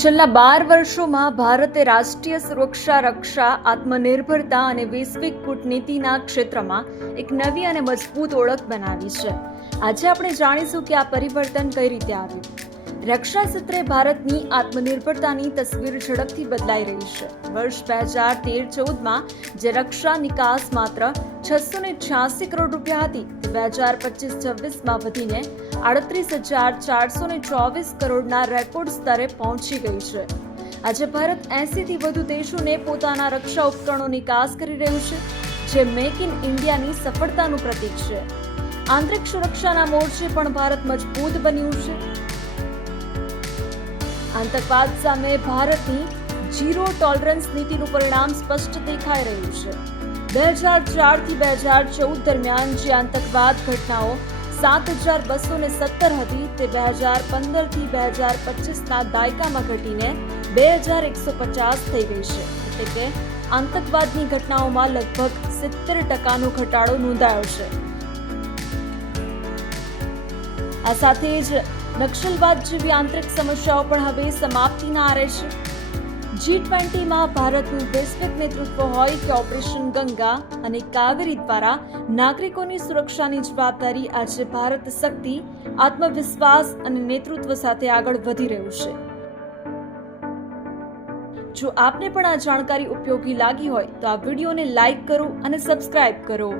છેલ્લા 12 વર્ષોમાં ભારતે રાષ્ટ્રીય સુરક્ષા, રક્ષા, આત્મનિર્ભરતા અને વૈશ્વિક કૂટનીતિના ક્ષેત્રમાં એક નવી અને મજબૂત ઓળખ બનાવી છે. આજે આપણે જાણીશું કે આ પરિવર્તન કઈ રીતે આવ્યું. રક્ષા ક્ષેત્રે ભારતની આત્મનિર્ભરતાની તસવીર ઝડપથી બદલાઈ રહી છે. વર્ષ 2013-14માં જે રક્ષા નિકાસ માત્ર 686 કરોડ રૂપિયા હતી, તે 2025-26માં વધીને 38,424 કરોડના રેકોર્ડ સ્તરે પહોંચી ગઈ છે. આજે ભારત 80થી વધુ દેશોને પોતાના રક્ષા ઉપકરણો નિકાસ કરી રહ્યું છે, જે મેક ઇન ઇન્ડિયાની સફળતાનું પ્રતીક છે. આંતરિક સુરક્ષાના મોરચે પણ ભારત મજબૂત બન્યું છે. આતંકવાદ સામે ભારતની ઝીરો ટોલરન્સ નીતિનું પરિણામ સ્પષ્ટ દેખાઈ રહ્યું છે. 2004થી 2014 દરમિયાન જે આતંકવાદ ઘટનાઓ 7,217 હતી, તે 2015થી 2025ના દાયકામાં ઘટીને 2,150 થઈ ગઈ છે. એટલે કે આતંકવાદની ઘટનાઓમાં લગભગ 70% ઘટાડો નોંધાયો છે. આ સાથે જ નક્સલવાદ જેવી આંતરિક સમસ્યાઓ પણ હવે સમાપ્તિના આરે છે. G20માં ભારતનું વૈશ્વિક નેતૃત્વ હોય કે ઓપરેશન ગંગા અને કાવેરી દ્વારા નાગરિકોની સુરક્ષાની જવાબદારી, આજે ભારત શક્તિ, આત્મવિશ્વાસ અને નેતૃત્વ સાથે આગળ વધી રહ્યું છે. જો આપને પણ આ જાણકારી ઉપયોગી લાગી હોય તો આ વિડીયોને લાઈક કરો અને સબસ્ક્રાઇબ કરો.